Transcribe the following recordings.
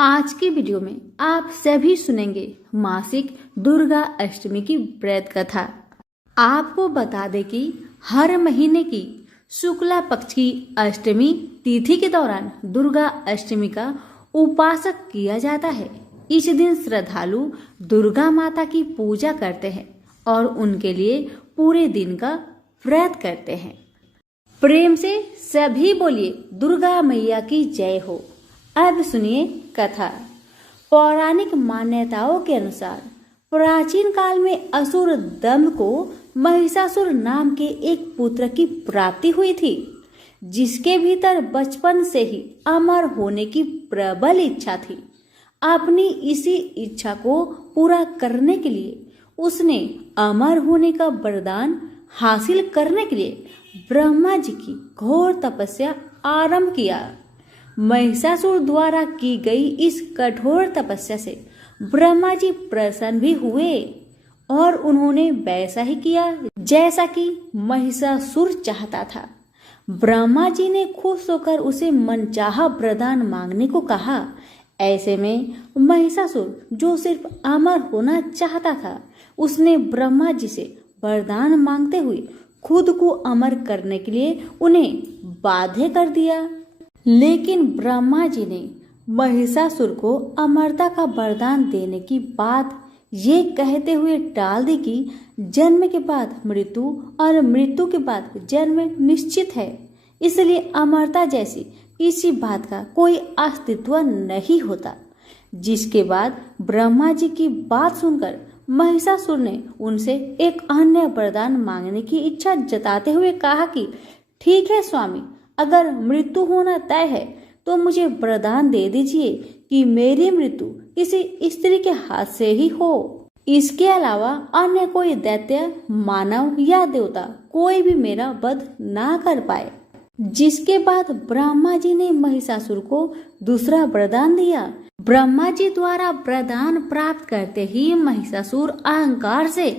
आज की वीडियो में आप सभी सुनेंगे मासिक दुर्गा अष्टमी की व्रत कथा। आपको बता दें कि हर महीने की शुक्ला पक्ष की अष्टमी तिथि के दौरान दुर्गा अष्टमी का उपासक किया जाता है। इस दिन श्रद्धालु दुर्गा माता की पूजा करते हैं और उनके लिए पूरे दिन का व्रत करते हैं। प्रेम से सभी बोलिए दुर्गा मैया की जय हो। अब सुनिए कथा। पौराणिक मान्यताओं के अनुसार प्राचीन काल में असुर दंभ को महिषासुर नाम के एक पुत्र की प्राप्ति हुई थी, जिसके भीतर बचपन से ही अमर होने की प्रबल इच्छा थी। अपनी इसी इच्छा को पूरा करने के लिए उसने अमर होने का वरदान हासिल करने के लिए ब्रह्मा जी की घोर तपस्या आरंभ किया। महिषासुर द्वारा की गई इस कठोर तपस्या से ब्रह्मा जी प्रसन्न भी हुए और उन्होंने वैसा ही किया जैसा कि महिषासुर चाहता था। ब्रह्मा जी ने खुश होकर उसे मनचाहा वरदान मांगने को कहा। ऐसे में महिषासुर, जो सिर्फ अमर होना चाहता था, उसने ब्रह्मा जी से वरदान मांगते हुए खुद को अमर करने के लिए उन्हें बाध्य कर दिया। लेकिन ब्रह्मा जी ने महिषासुर को अमरता का वरदान देने की बात ये कहते हुए टाल दी कि जन्म के बाद मृत्यु और मृत्यु के बाद जन्म निश्चित है, इसलिए अमरता जैसी किसी बात का कोई अस्तित्व नहीं होता। जिसके बाद ब्रह्मा जी की बात सुनकर महिषासुर ने उनसे एक अन्य वरदान मांगने की इच्छा जताते हुए कहा कि ठीक है स्वामी, अगर मृत्यु होना तय है तो मुझे वरदान दे दीजिए कि मेरी मृत्यु किसी स्त्री के हाथ से ही हो। इसके अलावा अन्य कोई दैत्य, मानव या देवता कोई भी मेरा वध ना कर पाए। जिसके बाद ब्रह्मा जी ने महिषासुर को दूसरा वरदान दिया। ब्रह्मा जी द्वारा वरदान प्राप्त करते ही महिषासुर अहंकार से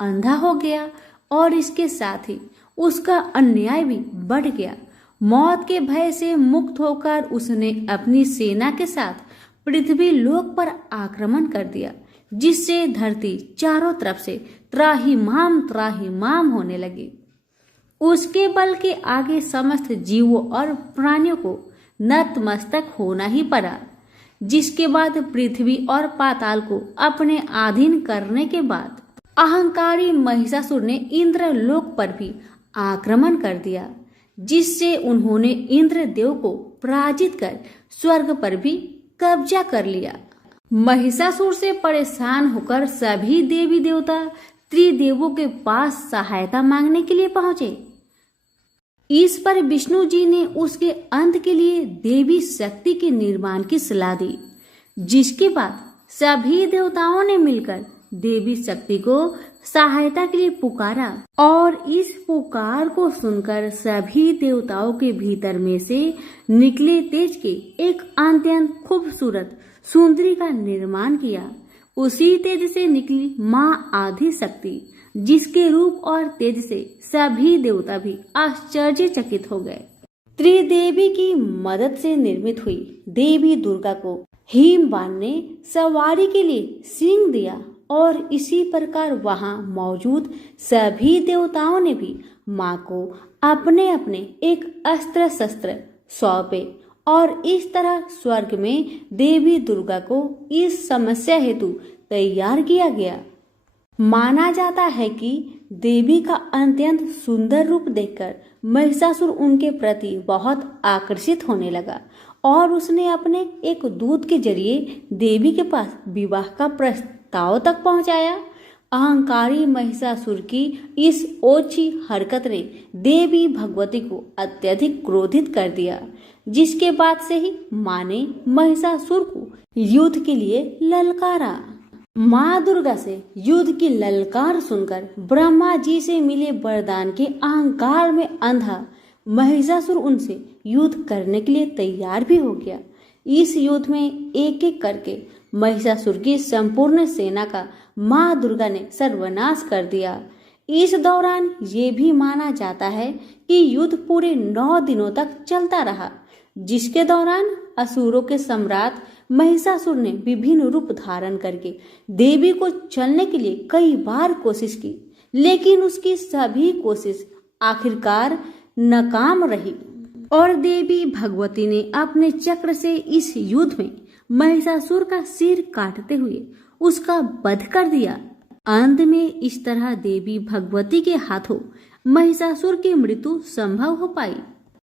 अंधा हो गया और इसके साथ ही उसका अन्याय भी बढ़ गया। मौत के भय से मुक्त होकर उसने अपनी सेना के साथ पृथ्वी लोक पर आक्रमण कर दिया, जिससे धरती चारों तरफ से त्राहिमाम होने लगी। उसके बल के आगे समस्त जीवों और प्राणियों को नतमस्तक होना ही पड़ा। जिसके बाद पृथ्वी और पाताल को अपने अधीन करने के बाद अहंकारी महिषासुर ने इंद्र लोक पर भी आक्रमण कर दिया, जिससे उन्होंने इंद्रदेव को पराजित कर स्वर्ग पर भी कब्जा कर लिया। महिषासुर से परेशान होकर सभी देवी देवता त्रिदेवों के पास सहायता मांगने के लिए पहुंचे। इस पर विष्णु जी ने उसके अंत के लिए देवी शक्ति के निर्माण की सलाह दी। जिसके बाद सभी देवताओं ने मिलकर देवी शक्ति को सहायता के लिए पुकारा और इस पुकार को सुनकर सभी देवताओं के भीतर में से निकले तेज के एक अत्यंत खूबसूरत सुंदरी का निर्माण किया। उसी तेज से निकली माँ आदि शक्ति, जिसके रूप और तेज से सभी देवता भी आश्चर्यचकित हो गए। त्रिदेवी की मदद से निर्मित हुई देवी दुर्गा को हिमवान ने सवारी के लिए सिंह दिया और इसी प्रकार वहां मौजूद सभी देवताओं ने भी माँ को अपने अपने एक अस्त्र शस्त्र सौंपे और इस तरह स्वर्ग में देवी दुर्गा को इस समस्या हेतु तैयार किया गया। माना जाता है कि देवी का अत्यंत सुंदर रूप देखकर महिषासुर उनके प्रति बहुत आकर्षित होने लगा और उसने अपने एक दूत के जरिए देवी के पास विवाह का प्रस्ताव तक पहुंचाया। अहंकारी महिषासुर की इस ओछी हरकत ने देवी भगवती को अत्यधिक क्रोधित कर दिया, जिसके बाद से ही माँ ने महिषासुर को युद्ध के लिए ललकारा। माँ दुर्गा से युद्ध की ललकार सुनकर ब्रह्मा जी से मिले वरदान के अहंकार में अंधा महिषासुर उनसे युद्ध करने के लिए तैयार भी हो गया। इस युद्ध में एक एक करके महिषासुर की संपूर्ण सेना का माँ दुर्गा ने सर्वनाश कर दिया। इस दौरान ये भी माना जाता है कि युद्ध पूरे 9 दिनों तक चलता रहा, जिसके दौरान असुरों के सम्राट महिषासुर ने विभिन्न रूप धारण करके देवी को चलने के लिए कई बार कोशिश की, लेकिन उसकी सभी कोशिश आखिरकार नाकाम रही और देवी भगवती ने अपने चक्र से इस युद्ध में महिषासुर का सिर काटते हुए उसका वध कर दिया। अंत में इस तरह देवी भगवती के हाथों महिषासुर की मृत्यु संभव हो पाई।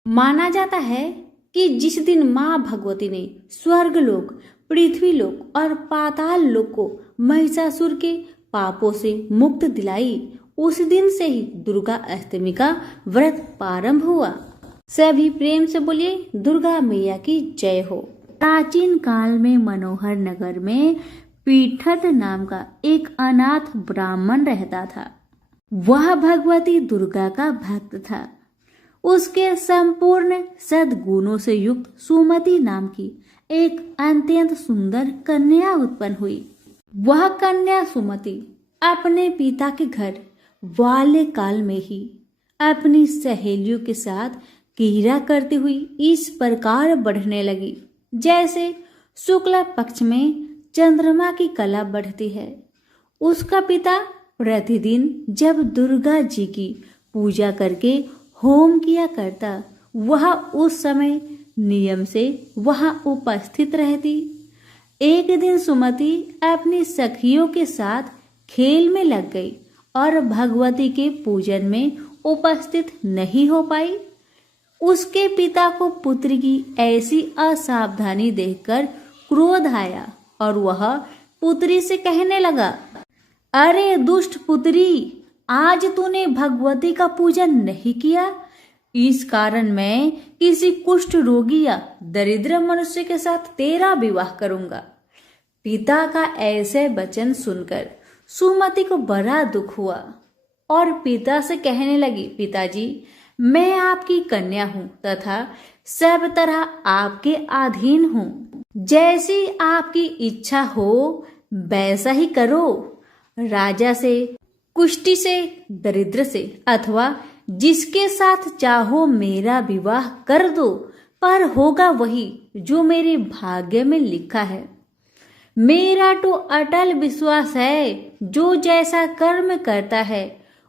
माना जाता है कि जिस दिन मां भगवती ने स्वर्ग लोक, पृथ्वी लोक और पाताल लोक को महिषासुर के पापों से मुक्त दिलाई, उस दिन से ही दुर्गा अष्टमी का व्रत प्रारंभ हुआ। सभी प्रेम से बोलिए दुर्गा मैया की जय हो। प्राचीन काल में मनोहर नगर में पीठत नाम का एक अनाथ ब्राह्मण रहता था। वह भगवती दुर्गा का भक्त था। उसके संपूर्ण सद्गुणों से युक्त सुमति नाम की एक अत्यंत सुंदर कन्या उत्पन्न हुई। वह कन्या सुमति अपने पिता के घर वाले काल में ही अपनी सहेलियों के साथ क्रीड़ा करती हुई इस प्रकार बढ़ने लगी जैसे शुक्ल पक्ष में चंद्रमा की कला बढ़ती है। उसका पिता प्रतिदिन जब दुर्गा जी की पूजा करके होम किया करता, वह उस समय नियम से वहां उपस्थित रहती। एक दिन सुमति अपनी सखियों के साथ खेल में लग गई और भगवती के पूजन में उपस्थित नहीं हो पाई। उसके पिता को पुत्री की ऐसी असावधानी देखकर क्रोध आया और वह पुत्री से कहने लगा, अरे दुष्ट पुत्री, आज तूने भगवती का पूजन नहीं किया, इस कारण मैं किसी कुष्ठ रोगी या दरिद्र मनुष्य के साथ तेरा विवाह करूंगा। पिता का ऐसे वचन सुनकर सुमति को बड़ा दुख हुआ और पिता से कहने लगी, पिताजी, मैं आपकी कन्या हूँ तथा सब तरह आपके अधीन हूँ। जैसी आपकी इच्छा हो वैसा ही करो। राजा से, कुष्ठी से, दरिद्र से अथवा जिसके साथ चाहो मेरा विवाह कर दो, पर होगा वही जो मेरे भाग्य में लिखा है। मेरा तो अटल विश्वास है, जो जैसा कर्म करता है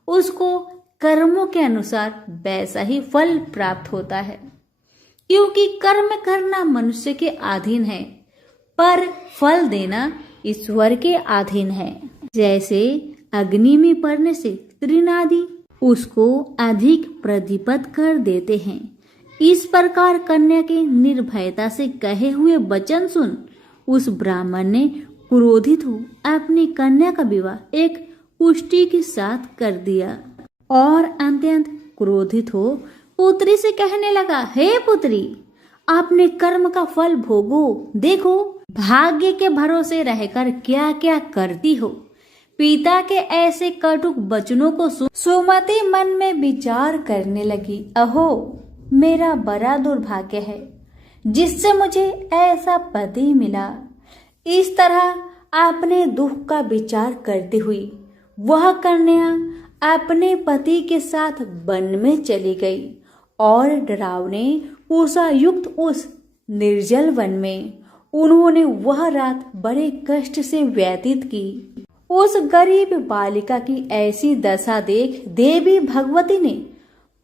उसको कर्मों के अनुसार वैसा ही फल प्राप्त होता है। क्योंकि कर्म करना मनुष्य के अधीन है, पर फल देना ईश्वर के अधीन है। जैसे अग्नि में पड़ने से तृणादि उसको अधिक प्रतिपद कर देते हैं, इस प्रकार कन्या के निर्भयता से कहे हुए वचन सुन उस ब्राह्मण ने क्रोधित हो अपनी कन्या का विवाह एक कुष्ठी के साथ कर दिया और अत्यंत क्रोधित हो पुत्री से कहने लगा, हे पुत्री, अपने कर्म का फल भोगो। देखो भाग्य के भरोसे रहकर क्या क्या करती हो। पिता के ऐसे कटुक वचनों को सुमति मन में विचार करने लगी, अहो मेरा बड़ा दुर्भाग्य है जिससे मुझे ऐसा पति मिला। इस तरह अपने दुख का विचार करती हुई वह कन्या अपने पति के साथ वन में चली गई और डरावने पूषा युक्त उस निर्जल वन में उन्होंने वह रात बड़े कष्ट से व्यतीत की। उस गरीब बालिका की ऐसी दशा देख देवी भगवती ने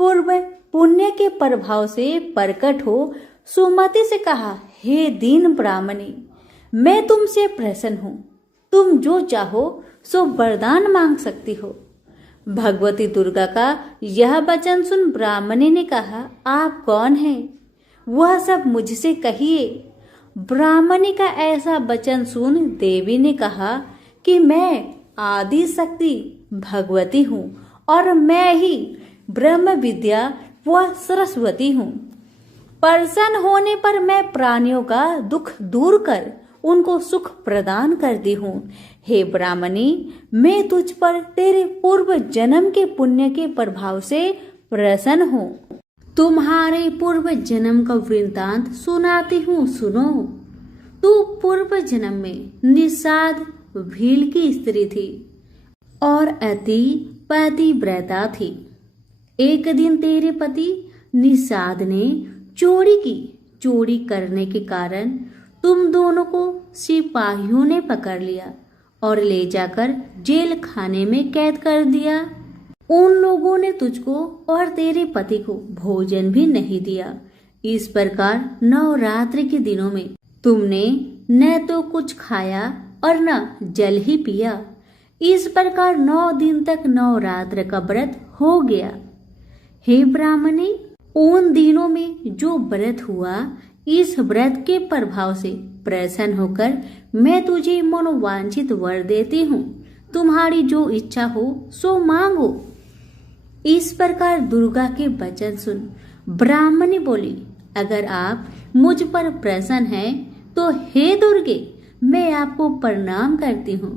पूर्व पुण्य के प्रभाव से प्रकट हो सुमति से कहा, हे दीन ब्राह्मणी, मैं तुमसे प्रसन्न हूँ, तुम जो चाहो सो वरदान मांग सकती हो। भगवती दुर्गा का यह वचन सुन ब्राह्मणी ने कहा, आप कौन हैं? वह सब मुझसे कहिए। ब्राह्मणी का ऐसा वचन सुन देवी ने कहा कि मैं आदि शक्ति भगवती हूँ और मैं ही ब्रह्म विद्या व सरस्वती हूँ। प्रसन्न होने पर मैं प्राणियों का दुख दूर कर उनको सुख प्रदान करती हूँ। हे ब्राह्मणी, मैं तुझ पर तेरे पूर्व जन्म के पुण्य के प्रभाव से प्रसन्न हूँ। तुम्हारे पूर्व जन्म का वृत्तांत सुनाती हूँ, सुनो। तू पूर्व जन्म में निषाद भील की स्त्री थी और अति पतिव्रता थी। एक दिन तेरे पति निषाद ने चोरी की। चोरी करने के कारण तुम दोनों को सिपाहियों ने पकड़ लिया और ले जाकर जेल खाने में कैद कर दिया। उन लोगों ने तुझको और तेरे पति को भोजन भी नहीं दिया। इस प्रकार नवरात्रि के दिनों में तुमने न तो कुछ खाया और न जल ही पिया। इस प्रकार 9 दिन तक नवरात्र का व्रत हो गया। हे ब्राह्मणी, उन दिनों में जो व्रत हुआ, इस व्रत के प्रभाव से प्रसन्न होकर मैं तुझे मनोवांछित वर देती हूँ। तुम्हारी जो इच्छा हो सो मांगो। इस प्रकार दुर्गा के वचन सुन ब्राह्मणी बोली, अगर आप मुझ पर प्रसन्न हैं तो हे दुर्गे, मैं आपको प्रणाम करती हूँ।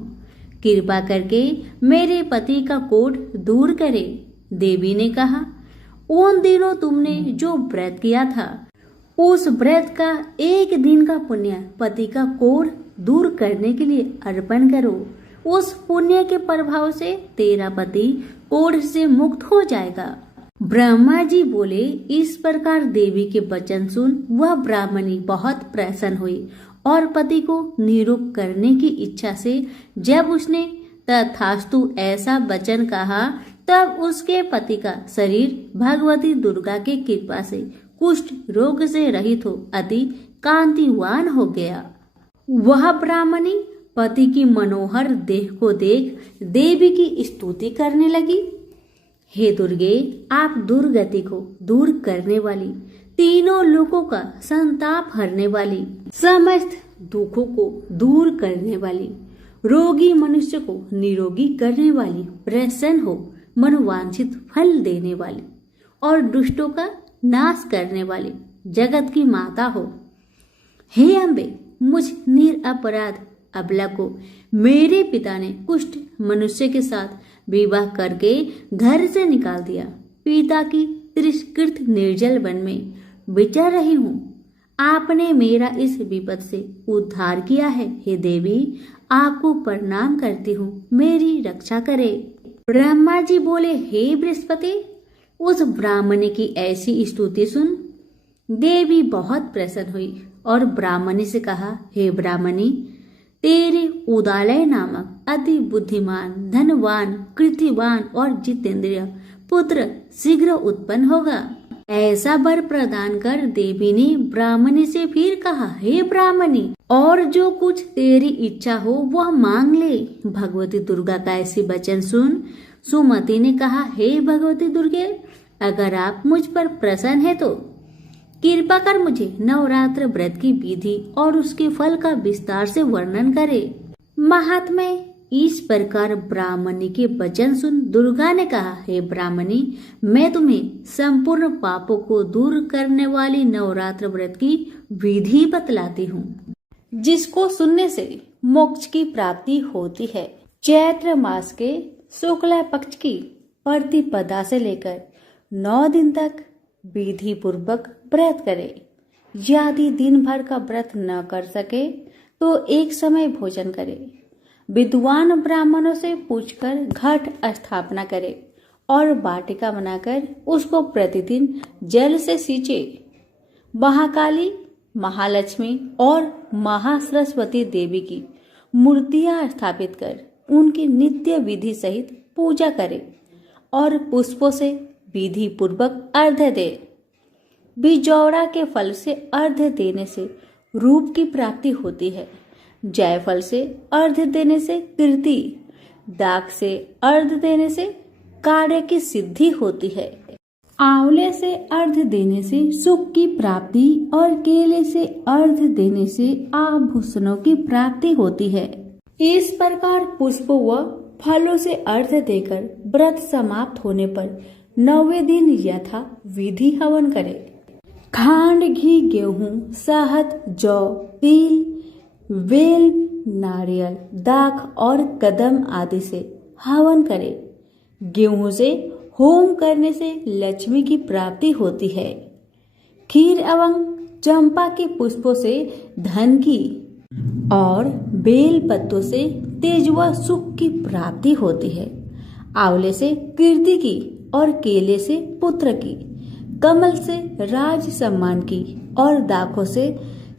कृपा करके मेरे पति का कोढ़ दूर करे। देवी ने कहा, उन दिनों तुमने जो व्रत किया था, उस व्रत का एक दिन का पुण्य पति का कोढ़ दूर करने के लिए अर्पण करो। उस पुण्य के प्रभाव से तेरा पति कोढ़ से मुक्त हो जाएगा। ब्रह्मा जी बोले, इस प्रकार देवी के वचन सुन वह ब्राह्मणी बहुत प्रसन्न हुई और पति को निरुक्त करने की इच्छा से जब उसने तथास्तु ऐसा वचन कहा, तब उसके पति का शरीर भगवती दुर्गा की कृपा से कुष्ठ रोग से रहित हो अति कांतिवान हो गया। वह ब्राह्मणी पति की मनोहर देह को देख देवी की स्तुति करने लगी। हे दुर्गे, आप दुर्गति को दूर करने वाली, तीनों लोगों का संताप हरने वाली, समस्त दुखों को दूर करने वाली, रोगी मनुष्य को निरोगी करने वाली, प्रसन्न हो मनोवांछित फल देने वाली और दुष्टों का नाश करने वाली जगत की माता हो। हे अम्बे, मुझ निरपराध अबला को मेरे पिता ने कुष्ठ मनुष्य के साथ विवाह करके घर से निकाल दिया। पिता की तिरस्कृत निर्जल वन में विचर रही हूँ। आपने मेरा इस विपद से उद्धार किया है। हे देवी, आपको प्रणाम करती हूँ, मेरी रक्षा करे। ब्रह्मा जी बोले, हे बृहस्पति, उस ब्राह्मणी की ऐसी स्तुति सुन। देवी बहुत प्रसन्न हुई और ब्राह्मणी से कहा, हे ब्राह्मणी, तेरे उदालय नामक अति बुद्धिमान, धनवान, कृतिवान और जितेंद्रिय पुत्र शीघ्र उत्पन्न होगा। ऐसा वर प्रदान कर देवी ने ब्राह्मणी से फिर कहा, हे ब्राह्मणी, और जो कुछ तेरी इच्छा हो वह मांग ले। भगवती दुर्गा का ऐसी वचन सुन सुमति ने कहा, हे भगवती दुर्गे, अगर आप मुझ पर प्रसन्न है तो कृपा कर मुझे नवरात्र व्रत की विधि और उसके फल का विस्तार से वर्णन करे। महात्मे, इस प्रकार ब्राह्मणी के वचन सुन दुर्गा ने कहा, हे ब्राह्मणी, मैं तुम्हें संपूर्ण पापों को दूर करने वाली नवरात्र व्रत की विधि बतलाती हूँ, जिसको सुनने से मोक्ष की प्राप्ति होती है। चैत्र मास के शुक्ला पक्ष की प्रतिपदा से लेकर 9 दिन तक विधि पूर्वक व्रत करे। यदि दिन भर का व्रत न कर सके तो एक समय भोजन करे। विद्वान ब्राह्मणों से पूछकर घट स्थापना करे और वाटिका बनाकर उसको प्रतिदिन जल से सींचे। महाकाली, महालक्ष्मी और महासरस्वती देवी की मूर्तियां स्थापित कर उनकी नित्य विधि सहित पूजा करे और पुष्पों से विधि पूर्वक अर्घ्य दे। बिजौरा के फल से अर्घ्य देने से रूप की प्राप्ति होती है। जायफल से अर्घ्य देने से कीर्ति, दाख से अर्घ्य देने से कार्य की सिद्धि होती है। आंवले से अर्घ्य देने से सुख की प्राप्ति और केले से अर्घ्य देने से आभूषणों की प्राप्ति होती है। इस प्रकार पुष्पों व फलों से अर्घ्य देकर व्रत समाप्त होने पर 9वें दिन यथा विधि हवन करे। खांड, घी, गेहूं, शहद, जौ, तिल, बेल, नारियल, दाख और कदम आदि से हवन करे। गेहूं से होम करने से लक्ष्मी की प्राप्ति होती है। खीर एवं चंपा के पुष्पों से धन की और बेल पत्तों से तेज व सुख की प्राप्ति होती है। आंवले से कीर्ति की और केले से पुत्र की, कमल से राज सम्मान की और दाखों से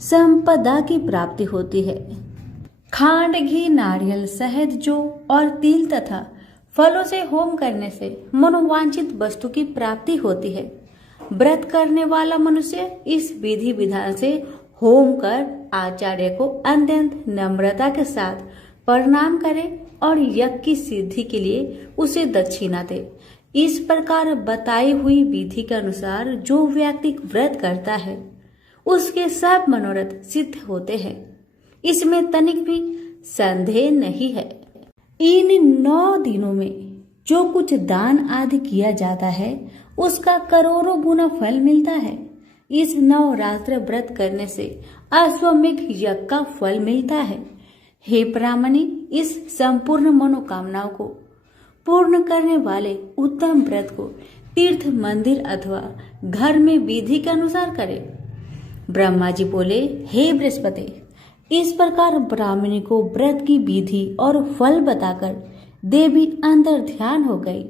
संपदा की प्राप्ति होती है। खांड, घी, नारियल, शहद, जौ और तिल तथा फलों से होम करने से मनोवांछित वस्तु की प्राप्ति होती है। व्रत करने वाला मनुष्य इस विधि विधान से होम कर आचार्य को अत्यंत नम्रता के साथ प्रणाम करे और यज्ञ की सिद्धि के लिए उसे दक्षिणा दे। इस प्रकार बताई हुई विधि के अनुसार जो व्यक्ति व्रत करता है उसके सब मनोरथ सिद्ध होते हैं, इसमें तनिक भी संदेह नहीं है। इन 9 दिनों में जो कुछ दान आदि किया जाता है उसका करोड़ों गुना फल मिलता है। इस नवरात्र व्रत करने से अश्वमेघ यज्ञ का फल मिलता है। हे ब्राह्मणी, इस संपूर्ण मनोकामनाओं को पूर्ण करने वाले उत्तम व्रत को तीर्थ, मंदिर अथवा घर में विधि के अनुसार करे। ब्रह्मा जी बोले, हे बृहस्पति, इस प्रकार ब्राह्मणी को व्रत की विधि और फल बताकर देवी अंतर ध्यान हो गई।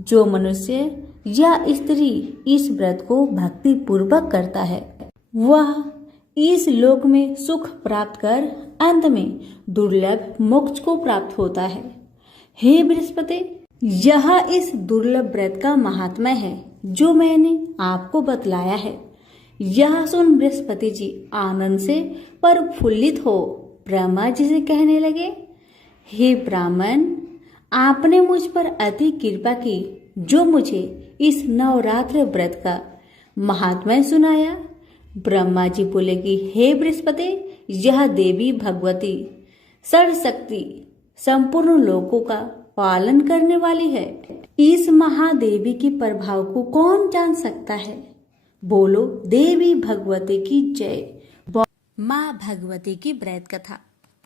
जो मनुष्य या स्त्री इस व्रत को भक्ति पूर्वक करता है वह इस लोक में सुख प्राप्त कर अंत में दुर्लभ मोक्ष को प्राप्त होता है। हे बृहस्पति, यह इस दुर्लभ व्रत का महात्म्य है जो मैंने आपको बतलाया है। यह सुन बृहस्पति जी आनंद से प्रफुल्लित हो ब्रह्मा जी से कहने लगे, हे ब्राह्मण, आपने मुझ पर अति कृपा की जो मुझे इस नवरात्र व्रत का महात्म्य सुनाया। ब्रह्मा जी बोले कि हे बृहस्पति, यह देवी भगवती सर्वशक्ति संपूर्ण लोकों का पालन करने वाली है। इस महादेवी की प्रभाव को कौन जान सकता है? बोलो देवी भगवती की जय। माँ भगवती की व्रत कथा।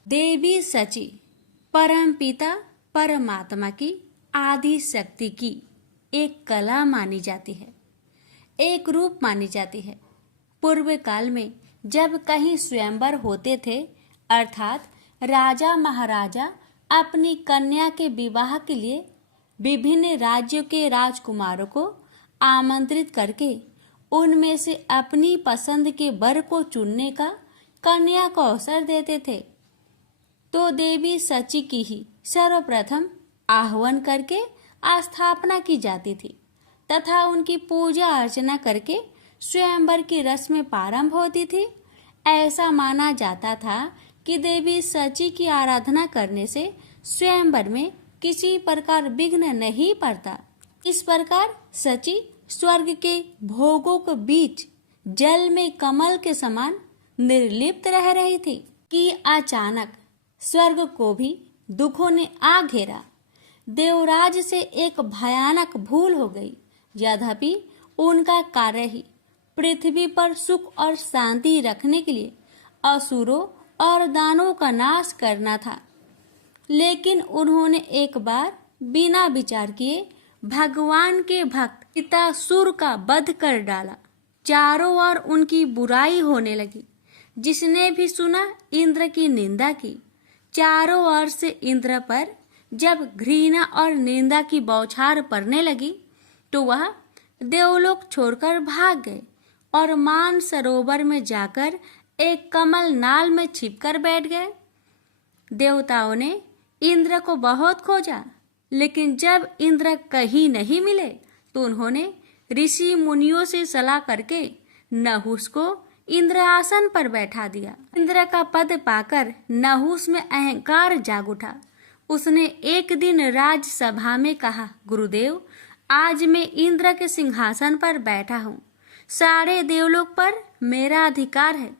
देवी सची परम पिता परमात्मा की आदि शक्ति की एक कला मानी जाती है, एक रूप मानी जाती है। पूर्व काल में जब कहीं स्वयंवर होते थे, अर्थात राजा महाराजा अपनी कन्या के विवाह के लिए विभिन्न राज्यों के राजकुमारों को आमंत्रित करके उनमें से अपनी पसंद के वर को चुनने का कन्या को अवसर देते थे, तो देवी सची की ही सर्वप्रथम आह्वान करके स्थापना की जाती थी तथा उनकी पूजा अर्चना करके स्वयंवर की रस्म प्रारंभ होती थी। ऐसा माना जाता था कि देवी सची की आराधना करने से स्वयंवर में किसी प्रकार विघ्न नहीं पड़ता। इस प्रकार सची स्वर्ग के भोगों के बीच जल में कमल के समान निर्लिप्त रह रही थी कि अचानक स्वर्ग को भी दुखों ने आ घेरा। देवराज से एक भयानक भूल हो गई। यद्यपि उनका कार्य ही पृथ्वी पर सुख और शांति रखने के लिए असुरों और दानवों का नाश करना था, लेकिन उन्होंने एक बार बिना विचार किए भगवान के भक्त पितासुर का वध कर डाला। चारों ओर उनकी बुराई होने लगी। जिसने भी सुना इंद्र की निंदा की। चारों ओर से इंद्र पर जब घृणा और निंदा की बौछार पड़ने लगी तो वह देवलोक छोड़कर भाग गए और मान सरोवर में जाकर एक कमल नाल में छिपकर बैठ गए। देवताओं ने इंद्र को बहुत खोजा, लेकिन जब इंद्र कहीं नहीं मिले तो उन्होंने ऋषि मुनियों से सलाह करके नहुस को इंद्र आसन पर बैठा दिया। इंद्र का पद पाकर नहुस में अहंकार जाग उठा। उसने एक दिन राजसभा में कहा, गुरुदेव, आज मैं इंद्र के सिंहासन पर बैठा हूँ। सारे देवलोक पर मेरा अधिकार है।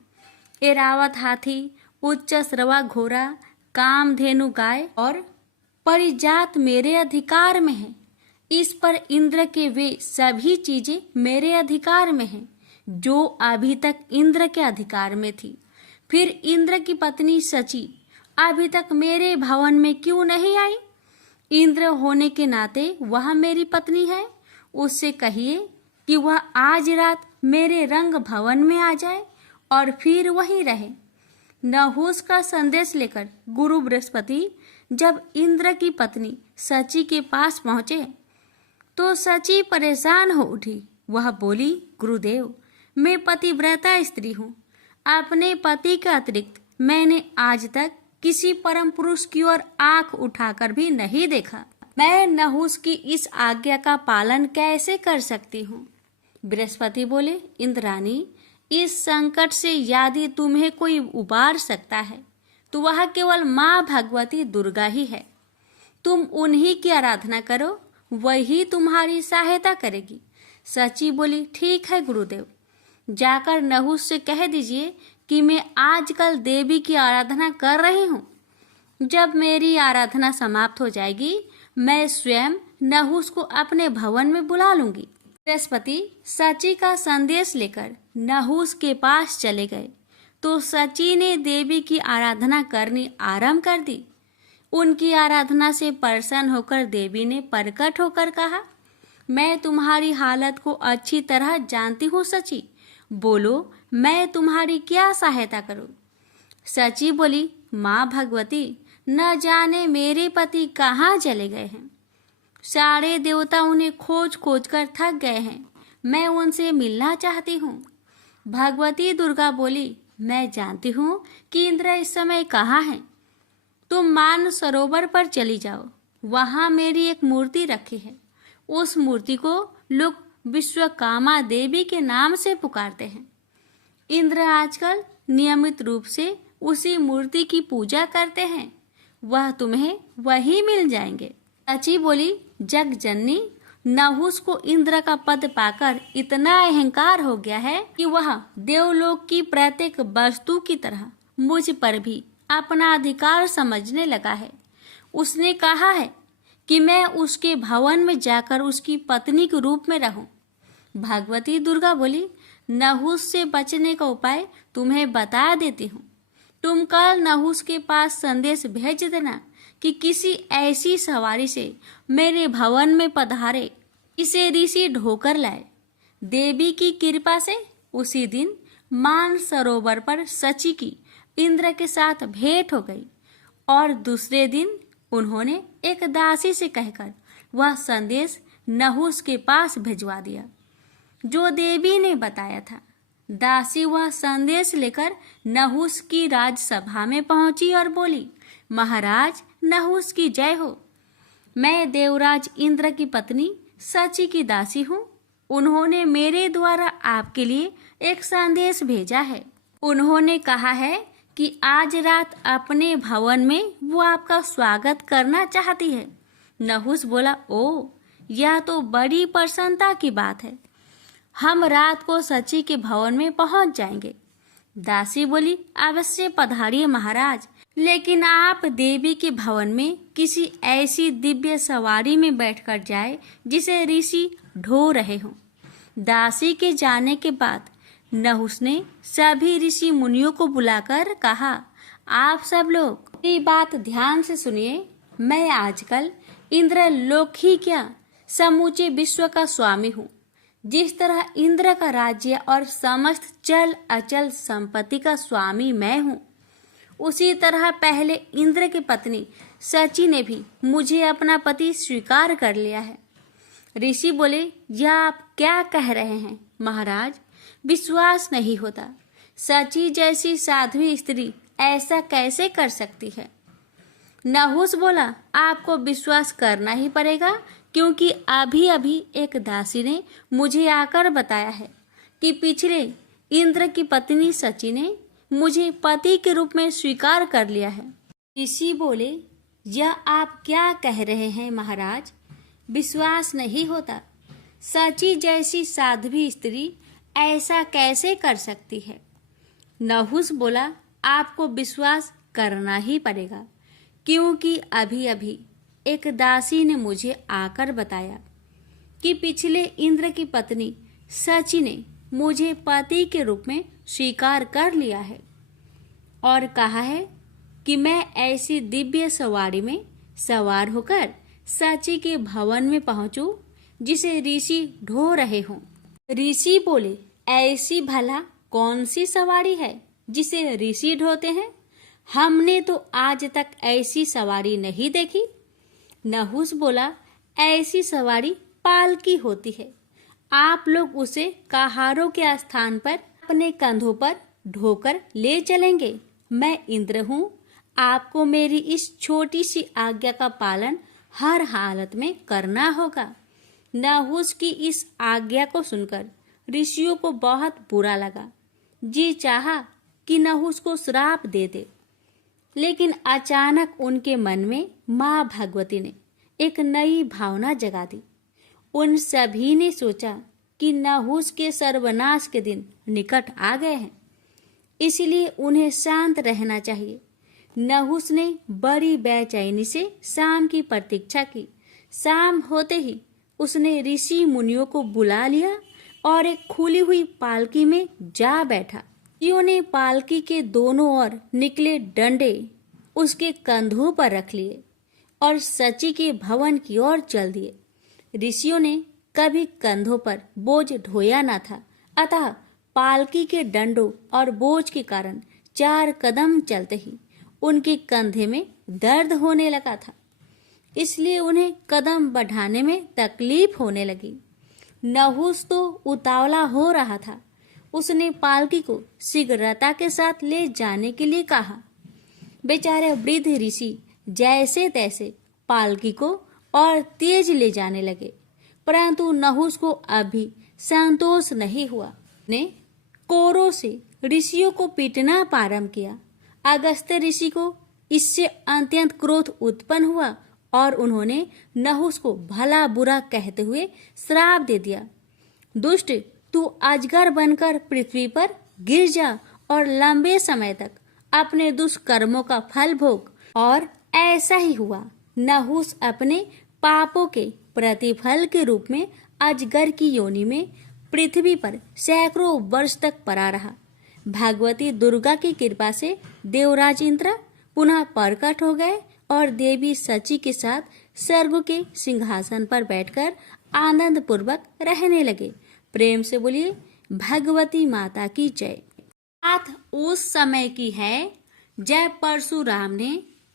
एरावत हाथी, उच्च श्रवा घोड़ा, कामधेनु गाय और परिजात मेरे अधिकार में है। इस पर इंद्र के वे सभी चीजें मेरे अधिकार में हैं जो अभी तक इंद्र के अधिकार में थी। फिर इंद्र की पत्नी सची अभी तक मेरे भवन में क्यों नहीं आई? इंद्र होने के नाते वह मेरी पत्नी है। उससे कहिए कि वह आज रात मेरे रंग भवन में आ जाए और फिर वहीं रहे। नहुस का संदेश लेकर गुरु बृहस्पति जब इंद्र की पत्नी सची के पास पहुंचे तो सची परेशान हो उठी। वह बोली, गुरुदेव, मैं पतिव्रता स्त्री हूँ। अपने पति के अतिरिक्त मैंने आज तक किसी परम पुरुष की ओर आंख उठाकर भी नहीं देखा। मैं नहुस की इस आज्ञा का पालन कैसे कर सकती हूँ? बृहस्पति बोले, इंद्राणी, इस संकट से यदि तुम्हें कोई उबार सकता है तो वह केवल माँ भगवती दुर्गा ही है। तुम उन्हीं की आराधना करो, वही तुम्हारी सहायता करेगी। सची बोली, ठीक है गुरुदेव, जाकर नहुस से कह दीजिए कि मैं आजकल देवी की आराधना कर रही हूँ। जब मेरी आराधना समाप्त हो जाएगी मैं स्वयं नहुस को अपने भवन में बुला लूंगी। बृहस्पति सची का संदेश लेकर नहुस के पास चले गए तो सची ने देवी की आराधना करनी आरंभ कर दी। उनकी आराधना से प्रसन्न होकर देवी ने प्रकट होकर कहा, मैं तुम्हारी हालत को अच्छी तरह जानती हूँ सची, बोलो मैं तुम्हारी क्या सहायता करूँ? सची बोली, माँ भगवती, न जाने मेरे पति कहाँ चले गए हैं। सारे देवता उन्हें खोज खोज कर थक गए हैं। मैं उनसे मिलना चाहती हूँ। भगवती दुर्गा बोली, मैं जानती हूँ कि इंद्र इस समय कहाँ हैं। तुम मान सरोवर पर चली जाओ, वहाँ मेरी एक मूर्ति रखी है। उस मूर्ति को लोग विश्वकामा देवी के नाम से पुकारते हैं। इंद्र आजकल नियमित रूप से उसी मूर्ति की पूजा करते हैं। वह तुम्हें वही मिल जाएंगे। सची बोली, जग जननी, नहुस को इंद्र का पद पाकर इतना अहंकार हो गया है कि वह देवलोक की प्रत्येक वस्तु की तरह मुझ पर भी अपना अधिकार समझने लगा है। उसने कहा है कि मैं उसके भवन में जाकर उसकी पत्नी के रूप में रहूं। भगवती दुर्गा बोली, नहुस से बचने का उपाय तुम्हें बता देती हूँ। तुम कल नहुस के पास संदेश भेज देना कि किसी ऐसी सवारी से मेरे भवन में पधारे, इसे ऋषि ढोकर लाए। देवी की कृपा से उसी दिन मान सरोवर पर सची की इंद्र के साथ भेंट हो गई और दूसरे दिन उन्होंने एक दासी से कहकर वह संदेश नहुस के पास भिजवा दिया जो देवी ने बताया था। दासी वह संदेश लेकर नहुस की राजसभा में पहुंची और बोली, महाराज, नहुस की जय हो। मैं देवराज इंद्र की पत्नी सची की दासी हूँ। उन्होंने मेरे द्वारा आपके लिए एक संदेश भेजा है। उन्होंने कहा है कि आज रात अपने भवन में वो आपका स्वागत करना चाहती है। नहुस बोला, ओ, यह तो बड़ी प्रसन्नता की बात है। हम रात को सची के भवन में पहुंच जाएंगे। दासी बोली, अवश्य पधारिए महाराज, लेकिन आप देवी के भवन में किसी ऐसी दिव्य सवारी में बैठकर जाए जिसे ऋषि ढो रहे हों। दासी के जाने के बाद नहुस ने सभी ऋषि मुनियों को बुलाकर कहा, आप सब लोग मेरी बात ध्यान से सुनिए। मैं आजकल इंद्र लोक ही क्या, समूचे विश्व का स्वामी हूँ। जिस तरह इंद्र का राज्य और समस्त चल अचल संपत्ति का स्वामी मैं हूँ, उसी तरह पहले इंद्र की पत्नी सची ने भी मुझे अपना पति स्वीकार कर लिया है। ऋषि बोले, यह आप क्या कह रहे हैं महाराज? विश्वास नहीं होता। सची जैसी साध्वी स्त्री ऐसा कैसे कर सकती है? नहुस बोला, आपको विश्वास करना ही पड़ेगा, क्योंकि अभी अभी एक दासी ने मुझे आकर बताया है कि पिछले इंद्र की पत्नी सची ने मुझे पति के रूप में स्वीकार कर लिया है। ऋषि बोले, यह आप क्या कह रहे हैं महाराज? विश्वास नहीं होता। सची जैसी साध्वी स्त्री ऐसा कैसे कर सकती है? नहुस बोला, आपको विश्वास करना ही पड़ेगा, क्योंकि अभी अभी एक दासी ने मुझे आकर बताया कि पिछले इंद्र की पत्नी सची ने मुझे पति के रूप में स्वीकार कर लिया है और कहा है कि मैं ऐसी दिव्य सवारी में सवार होकर सची के भवन में पहुंचूं जिसे ऋषि ढो रहे हों। ऋषि बोले, ऐसी भला कौन सी सवारी है जिसे ऋषि ढोते हैं? हमने तो आज तक ऐसी सवारी नहीं देखी। नहुस बोला, ऐसी सवारी पालकी होती है। आप लोग उसे कहारों के स्थान पर अपने कंधों पर ढोकर ले चलेंगे। मैं इंद्र हूँ, आपको मेरी इस छोटी सी आज्ञा का पालन हर हालत में करना होगा। नहुस की इस आज्ञा को सुनकर ऋषियों को बहुत बुरा लगा। जी चाहा कि नहुस को श्राप दे दे, लेकिन अचानक उनके मन में माँ भगवती ने एक नई भावना जगा दी। उन सभी ने सोचा कि नहुस के सर्वनाश के दिन निकट आ गए हैं, इसलिए उन्हें शांत रहना चाहिए। नहुस ने बड़ी बेचैनी से शाम की प्रतीक्षा की। शाम होते ही उसने ऋषि मुनियों को बुला लिया और एक खुली हुई पालकी में जा बैठा। ऋषियों ने पालकी के दोनों ओर निकले डंडे उसके कंधों पर रख लिए और सची के भवन की ओर चल दिए। ऋषियों ने कभी कंधों पर बोझ ढोया न था, अतः पालकी के डंडों और बोझ के कारण 4 कदम चलते ही उनके कंधे में दर्द होने लगा था, इसलिए उन्हें कदम बढ़ाने में तकलीफ होने लगी। नहुस तो उतावला हो रहा था। उसने पालकी को शीघ्रता के साथ ले जाने के लिए कहा। बेचारे वृद्ध ऋषि जैसे तैसे पालकी को और तेज ले जाने लगे, परंतु नहुस को अभी संतोष नहीं हुआ। ने कोरों से ऋषियों को पीटना प्रारंभ किया। अगस्त्य ऋषि को इससे अत्यंत क्रोध उत्पन्न हुआ और उन्होंने नहुस को भला बुरा कहते हुए श्राप दे दिया। दुष्ट, तू अजगर बनकर पृथ्वी पर गिर जा और लंबे समय तक अपने दुष्कर्मों का फल भोग। और ऐसा ही हुआ। नहुस अपने पापों के प्रतिफल के रूप में अजगर की योनि में पृथ्वी पर सैकड़ों वर्ष तक पड़ा रहा। भगवती दुर्गा की कृपा से देवराज इंद्र पुनः प्रकट हो गए और देवी सची के साथ स्वर्ग के सिंहासन पर बैठकर आनंद पूर्वक रहने लगे। प्रेम से बोलिए भगवती माता की जय। बात उस समय की है जब परशुराम ने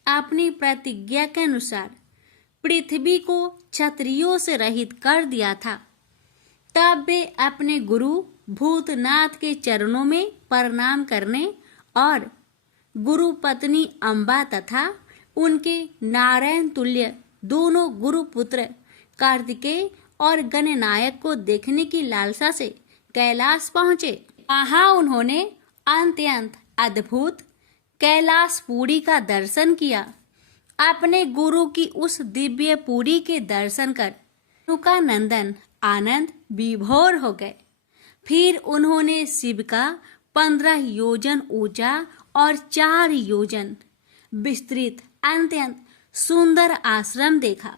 अपनी प्रतिज्ञा के अनुसार पृथ्वी को क्षत्रियों से रहित कर दिया था। तब वे अपने गुरु भूतनाथ के चरणों में प्रणाम करने और गुरु पत्नी अम्बा तथा उनके नारायण तुल्य दोनों गुरु पुत्र कार्तिकेय और गणनायक को देखने की लालसा से कैलाश पहुँचे। वहाँ उन्होंने अत्यंत अद्भुत कैलाशपुरी का दर्शन किया। अपने गुरु की उस दिव्य पुरी के दर्शन कर उनका नंदन आनंद विभोर हो गए। फिर उन्होंने शिव का 15 योजन ऊंचा और 4 योजन विस्तृत अत्यंत सुंदर आश्रम देखा।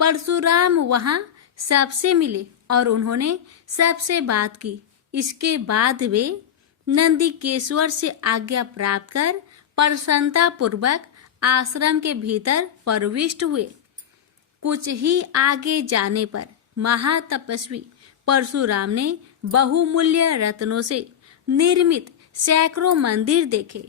परशुराम वहां सबसे मिले और उन्होंने सबसे बात की। इसके बाद वे नंदीकेश्वर से आज्ञा प्राप्त कर प्रसन्नता पूर्वक आश्रम के भीतर प्रविष्ट हुए। कुछ ही आगे जाने पर महातपस्वी परशुराम ने बहुमूल्य रत्नों से निर्मित सैकड़ों मंदिर देखे।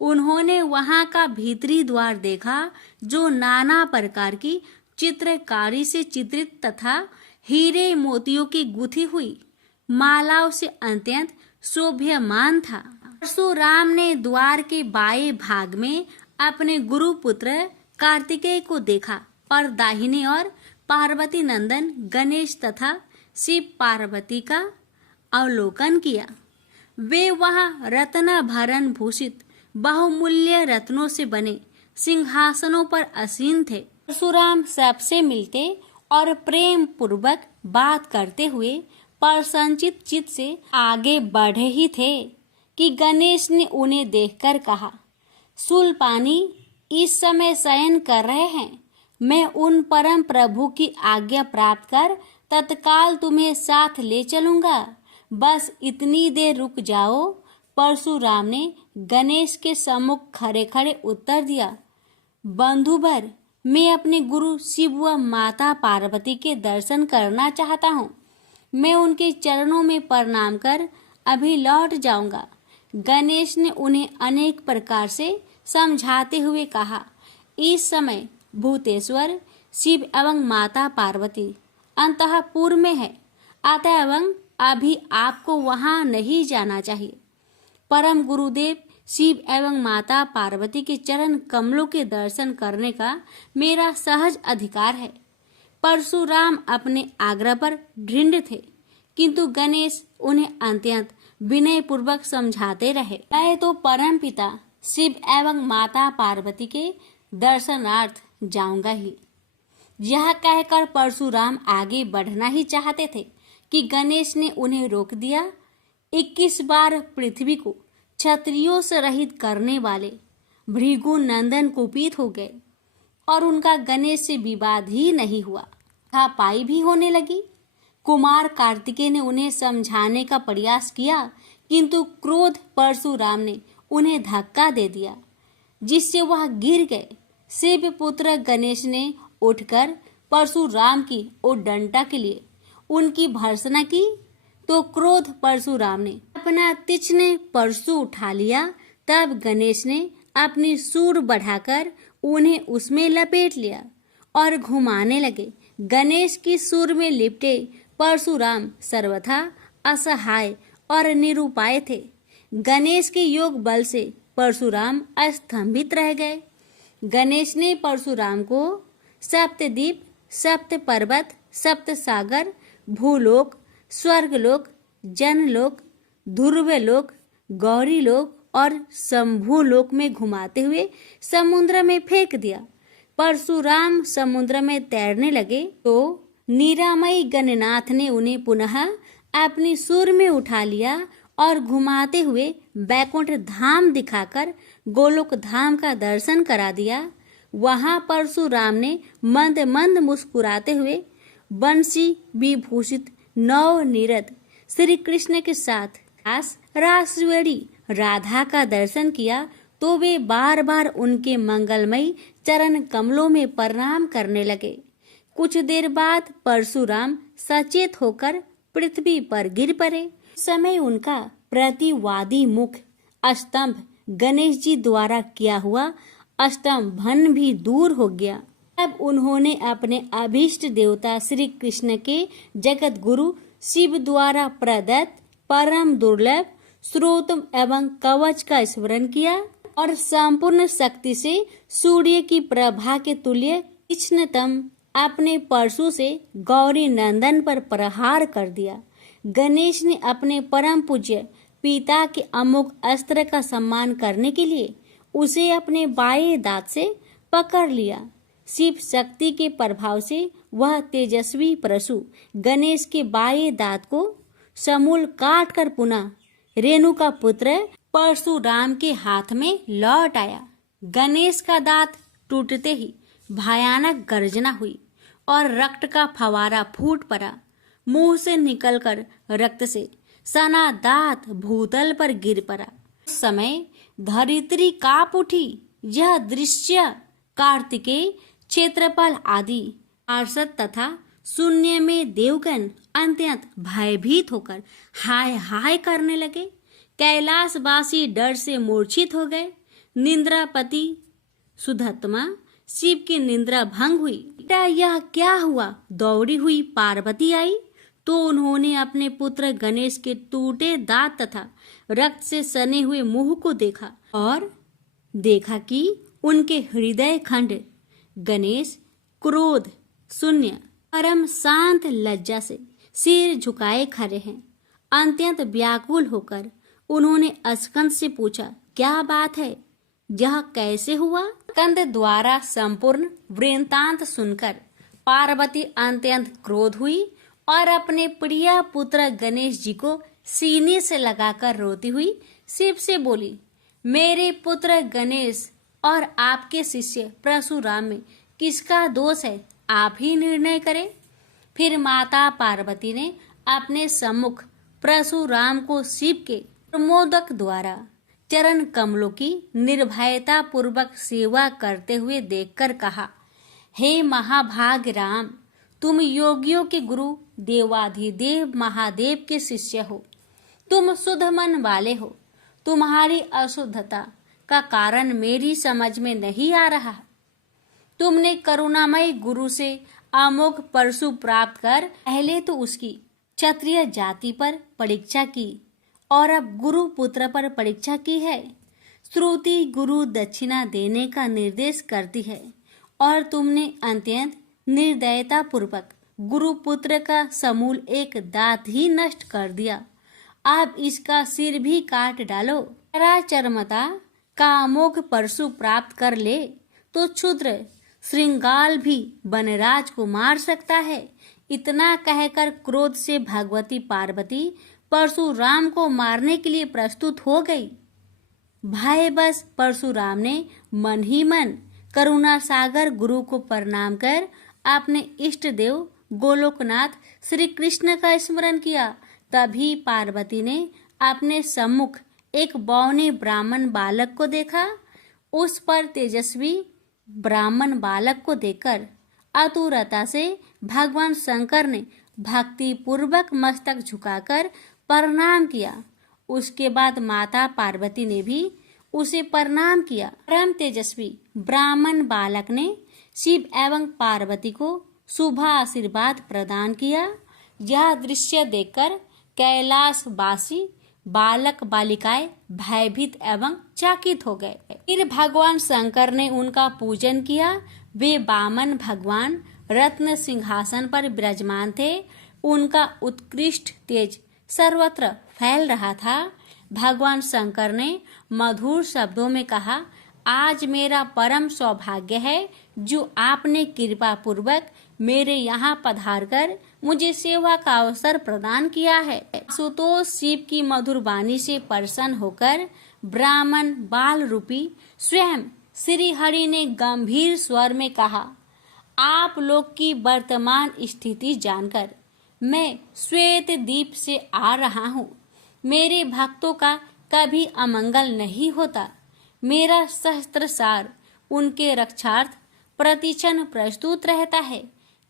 उन्होंने वहां का भीतरी द्वार देखा जो नाना प्रकार की चित्रकारी से चित्रित तथा हीरे मोतियों की गुथी हुई मालाओं से अत्यंत शोभ्यमान था। परशुराम ने द्वार के बाएं भाग में अपने गुरु पुत्र कार्तिकेय को देखा और दाहिने ओर पार्वती नंदन गणेश तथा शिव पार्वती का अवलोकन किया। वे वहां रत्न भरण भूषित बहुमूल्य रत्नों से बने सिंहासनों पर आसीन थे। परशुराम सबसे मिलते और प्रेम पूर्वक बात करते हुए प्रसन्नचित चित्त से आगे बढ़े ही थे कि गणेश ने उन्हें देखकर कहा, शूलपाणी इस समय शयन कर रहे हैं। मैं उन परम प्रभु की आज्ञा प्राप्त कर तत्काल तुम्हें साथ ले चलूंगा। बस इतनी देर रुक जाओ। परशुराम ने गणेश के सम्मुख खड़े खड़े उत्तर दिया, बंधुवर, मैं अपने गुरु शिव व माता पार्वती के दर्शन करना चाहता हूँ। मैं उनके चरणों में प्रणाम कर अभी लौट जाऊंगा। गणेश ने उन्हें अनेक प्रकार से समझाते हुए कहा, इस समय भूतेश्वर शिव एवं माता पार्वती अंतःपुर में है, अतएव अभी आपको वहां नहीं जाना चाहिए। परम गुरुदेव शिव एवं माता पार्वती के चरण कमलों के दर्शन करने का मेरा सहज अधिकार है। परशुराम अपने आग्रह पर दृढ़ थे, किंतु गणेश उन्हें अत्यंत विनय पूर्वक समझाते रहे। मैं तो परम पिता शिव एवं माता पार्वती के दर्शनार्थ जाऊंगा ही। यह कहकर परशुराम आगे बढ़ना ही चाहते थे कि गणेश ने उन्हें रोक दिया। 21 बार पृथ्वी को क्षत्रियों से रहित करने वाले भृगु नंदन कुपित हो गए और उनका गणेश से विवाद ही नहीं हुआ, हाथापाई भी होने लगी। कुमार कार्तिकेय ने उन्हें समझाने का प्रयास किया, किंतु क्रोध परशुराम ने उन्हें धक्का दे दिया, जिससे वह गिर गए। शिव पुत्र गणेश ने उठकर परशुराम की ओर डंडा के लिए उनकी भर्त्सना की, तो क्रोध परशुराम ने अपना तीक्ष्ण परशु उठा लिया। तब गणेश ने अपनी सूंड बढ़ाकर उन्हें उसमें लपेट लिया और घुमाने लगे। गणेश की सूंड में लिपटे परशुराम सर्वथा असहाय और निरुपाय थे। गणेश के योग बल से परशुराम अस्तंभित रह गए। गणेश ने परशुराम को सप्तद्वीप, सप्त पर्वत, सप्त सागर, भूलोक, स्वर्गलोक, जनलोक, ध्रुवलोक, गौरीलोक और शंभुलोक में घुमाते हुए समुद्र में फेंक दिया। परशुराम समुद्र में तैरने लगे तो निरामयी गणनाथ ने उन्हें पुनः अपनी सूंड में उठा लिया और घुमाते हुए बैकुंठ धाम दिखाकर गोलोक धाम का दर्शन करा दिया। वहां परशुराम ने मंद मंद मुस्कुराते हुए बंसी विभूषित नव निरत श्री कृष्ण के साथ रासवेड़ी राधा का दर्शन किया, तो वे बार बार उनके मंगलमयी चरण कमलों में प्रणाम करने लगे। कुछ देर बाद परशुराम सचेत होकर पृथ्वी पर गिर पड़े। समय उनका प्रतिवादी मुख स्तंभ गणेश जी द्वारा किया हुआ स्तंभन भी दूर हो गया। अब उन्होंने अपने अभीष्ट देवता श्री कृष्ण के जगत गुरु शिव द्वारा प्रदत्त परम दुर्लभ स्रोत एवं कवच का स्मरण किया और संपूर्ण शक्ति से सूर्य की प्रभा के तुल्य तीक्ष्णतम अपने परशु से गौरी नंदन पर प्रहार कर दिया। गणेश ने अपने परम पूज्य पिता के अमोघ अस्त्र का सम्मान करने के लिए उसे अपने बाएं दांत से पकड़ लिया। शिव शक्ति के प्रभाव से वह तेजस्वी परशु गणेश के बाएं दांत को समूल काट कर पुनः रेणु का पुत्र परशुराम के हाथ में लौट आया। गणेश का दांत टूटते ही भयानक गर्जना हुई और रक्त का फवारा फूट पड़ा। मुंह से निकलकर रक्त से सना दांत भूतल पर गिर पड़ा। उस समय धरित्री कांप उठी। यह दृश्य कार्तिकेय, क्षेत्रपाल आदि पार्षद तथा शून्य में देवगण अत्यंत भयभीत होकर हाय हाय करने लगे। कैलाशवासी डर से मूर्छित हो गए। निंद्रापति सुधात्मा शिव की निंद्रा भंग हुई। बेटा यह क्या हुआ? दौड़ी हुई पार्वती आई तो उन्होंने अपने पुत्र गणेश के टूटे दांत तथा रक्त से सने हुए मुंह को देखा और देखा कि उनके हृदय खंड गणेश क्रोध शून्य परम शांत लज्जा से सिर झुकाए खड़े हैं। अत्यंत व्याकुल होकर उन्होंने स्कंद से पूछा, क्या बात है? यह कैसे हुआ? स्कंद द्वारा संपूर्ण वृत्तांत सुनकर पार्वती अत्यंत क्रोध हुई और अपने प्रिय पुत्र गणेश जी को सीने से लगाकर रोती हुई शिव से बोली, मेरे पुत्र गणेश और आपके शिष्य परशुराम में किसका दोष है? आप ही निर्णय करें। फिर माता पार्वती ने अपने सम्मुख परशुराम को शिव के प्रमोदक द्वारा चरण कमलों की निर्भयता पूर्वक सेवा करते हुए देखकर कहा, हे महाभाग राम, तुम योगियों के गुरु देवाधिदेव महादेव के शिष्य हो। तुम शुद्ध मन वाले हो। तुम्हारी अशुद्धता का कारण मेरी समझ में नहीं आ रहा। तुमने करुणामय गुरु से अमोघ परशु प्राप्त कर पहले तो उसकी क्षत्रिय जाति पर परीक्षा की और अब गुरु पुत्र पर परीक्षा की है। श्रुति गुरु दक्षिणा देने का निर्देश करती है और तुमने अत्यंत निर्दयता पूर्वक गुरु पुत्र का समूल एक दांत ही नष्ट कर दिया। अब इसका सिर भी काट डालो। चरमता कामोघ परशु प्राप्त कर ले तो क्षुद्र श्रृंगाल भी वनराज को मार सकता है। इतना कहकर क्रोध से भगवती पार्वती परशुराम को मारने के लिए प्रस्तुत हो गई। भाई बस परशुराम ने मन ही मन करुणा सागर गुरु को प्रणाम कर अपने इष्ट देव गोलोकनाथ श्री कृष्ण का स्मरण किया। तभी पार्वती ने अपने सम्मुख एक बौने ब्राह्मण बालक को देखा। उस पर तेजस्वी ब्राह्मण बालक को देखकर आतुरता से भगवान शंकर ने भक्ति पूर्वक मस्तक झुकाकर प्रणाम किया। उसके बाद माता पार्वती ने भी उसे प्रणाम किया। परम तेजस्वी ब्राह्मण बालक ने शिव एवं पार्वती को शुभ आशीर्वाद प्रदान किया। यह दृश्य देखकर कैलाशवासी बालक बालिकाएं भयभीत एवं चकित हो गए। फिर भगवान शंकर ने उनका पूजन किया। वे वामन भगवान रत्न सिंहासन पर विराजमान थे। उनका उत्कृष्ट तेज सर्वत्र फैल रहा था। भगवान शंकर ने मधुर शब्दों में कहा, आज मेरा परम सौभाग्य है जो आपने कृपा पूर्वक मेरे यहाँ पधार कर मुझे सेवा का अवसर प्रदान किया है। सुतोष शिव की मधुर वाणी से प्रसन्न होकर ब्राह्मण बाल रूपी स्वयं श्री हरि ने गंभीर स्वर में कहा, आप लोग की वर्तमान स्थिति जानकर मैं श्वेत द्वीप से आ रहा हूँ। मेरे भक्तों का कभी अमंगल नहीं होता। मेरा सहस्त्र सार उनके रक्षार्थ प्रतिक्षण प्रस्तुत रहता है,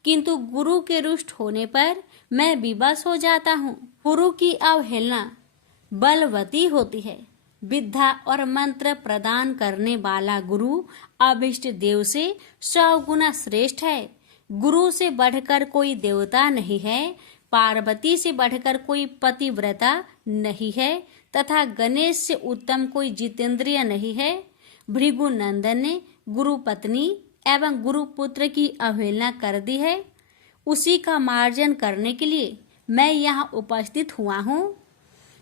किंतु गुरु के रुष्ट होने पर मैं विवश हो जाता हूँ। गुरु की अवहेलना बलवती होती है। विद्या और मंत्र प्रदान करने वाला गुरु अभिष्ट देव से 100 गुना श्रेष्ठ है। गुरु से बढ़कर कोई देवता नहीं है, पार्वती से बढ़कर कोई पतिव्रता नहीं है तथा गणेश से उत्तम कोई जितेंद्रिय नहीं है। भृगु नंदन ने गुरु पत्नी एवं गुरु पुत्र की अवहेलना कर दी है। उसी का मार्जन करने के लिए मैं यहाँ उपस्थित हुआ हूँ।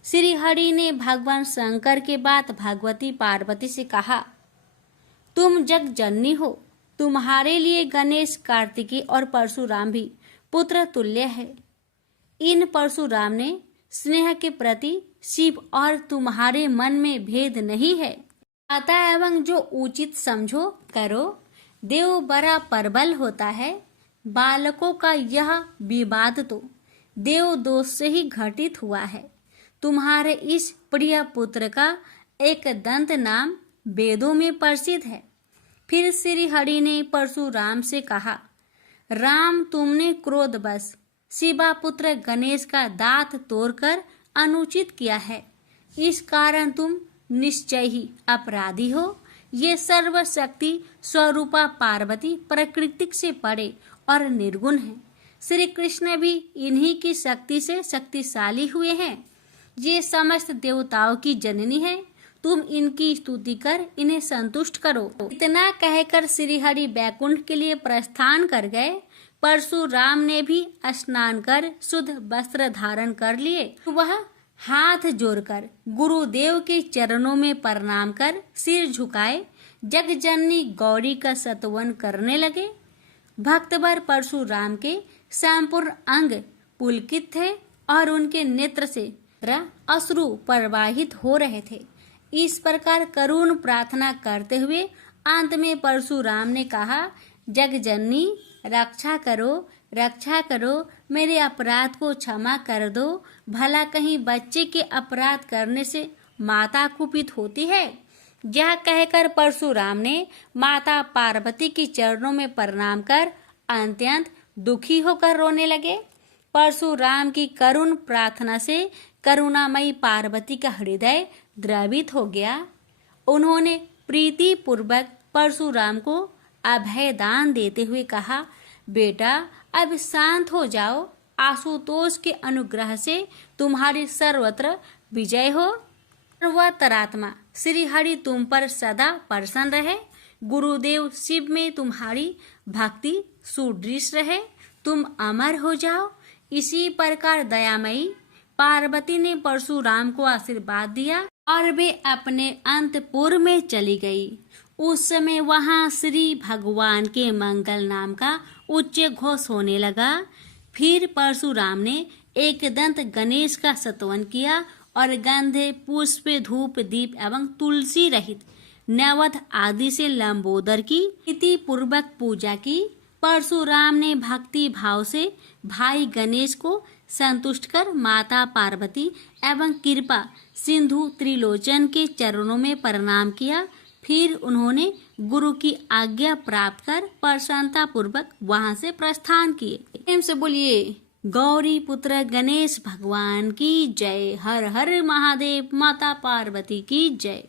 श्री हरि ने भगवान शंकर के बाद भगवती पार्वती से कहा, तुम जग जननी हो। तुम्हारे लिए गणेश, कार्तिकेय और परशुराम भी पुत्र तुल्य है। इन परशुराम ने स्नेह के प्रति शिव और तुम्हारे मन में भेद नहीं है। आता एवं जो उचित समझो करो। देव बड़ा प्रबल होता है। बालकों का यह विवाद तो देव दोष से ही घटित हुआ है। तुम्हारे इस प्रिय पुत्र का एक दंत नाम वेदों में प्रसिद्ध है। फिर श्री हरि ने परशुराम से कहा, राम, तुमने क्रोधवश शिवा पुत्र गणेश का दांत तोड़कर अनुचित किया है। इस कारण तुम निश्चय ही अपराधी हो। ये सर्वशक्ति स्वरूपा पार्वती प्रकृति से परे और निर्गुण है। श्री कृष्ण भी इन्हीं की शक्ति से शक्तिशाली हुए हैं। ये समस्त देवताओं की जननी है। तुम इनकी स्तुति कर इन्हें संतुष्ट करो। इतना कहकर श्री हरि बैकुंठ के लिए प्रस्थान कर गए। परशुराम ने भी स्नान कर शुद्ध वस्त्र धारण कर लिए। वह हाथ जोड़कर गुरुदेव के चरणों में प्रणाम कर सिर झुकाए जगजननी गौरी का स्तवन करने लगे। भक्तवर परशुराम के संपूर्ण अंग पुलकित थे और उनके नेत्र से अश्रु प्रवाहित हो रहे थे। इस प्रकार करुण प्रार्थना करते हुए अंत में परशुराम ने कहा, जगजननी रक्षा करो, मेरे अपराध को क्षमा कर दो। भला कहीं बच्चे के अपराध करने से माता कुपित होती है। यह कहकर परशुराम ने माता पार्वती के चरणों में प्रणाम कर अत्यंत दुखी होकर रोने लगे। परशुराम की करुण प्रार्थना से करुणामयी पार्वती का हृदय द्रवित हो गया। उन्होंने प्रीति पूर्वक परशुराम को अभय दान देते हुए कहा, बेटा अब शांत हो जाओ। आशुतोष के अनुग्रह से तुम्हारी सर्वत्र विजय हो। सर्वतरात्मा श्री हरि तुम पर सदा प्रसन्न रहे। गुरुदेव शिव में तुम्हारी भक्ति सुदृढ़ रहे। तुम अमर हो जाओ। इसी प्रकार दयामयी पार्वती ने परशुराम को आशीर्वाद दिया और वे अपने अंतपुर में चली गई। उस समय वहां श्री भगवान के मंगल नाम का उच्च घोष होने लगा। फिर परशुराम ने एक दंत गणेश का स्तवन किया और गंधे, पुष्प, धूप, दीप एवं तुलसी रहित नैवेद्य आदि से लंबोदर की विधि पूर्वक पूजा की। परशुराम ने भक्ति भाव से भाई गणेश को संतुष्ट कर माता पार्वती एवं कृपा सिंधु त्रिलोचन के चरणों में प्रणाम किया। फिर उन्होंने गुरु की आज्ञा प्राप्त कर प्रसन्नता पूर्वक वहां से प्रस्थान किए। प्रेम से बोलिए गौरी पुत्र गणेश भगवान की जय। हर हर महादेव। माता पार्वती की जय।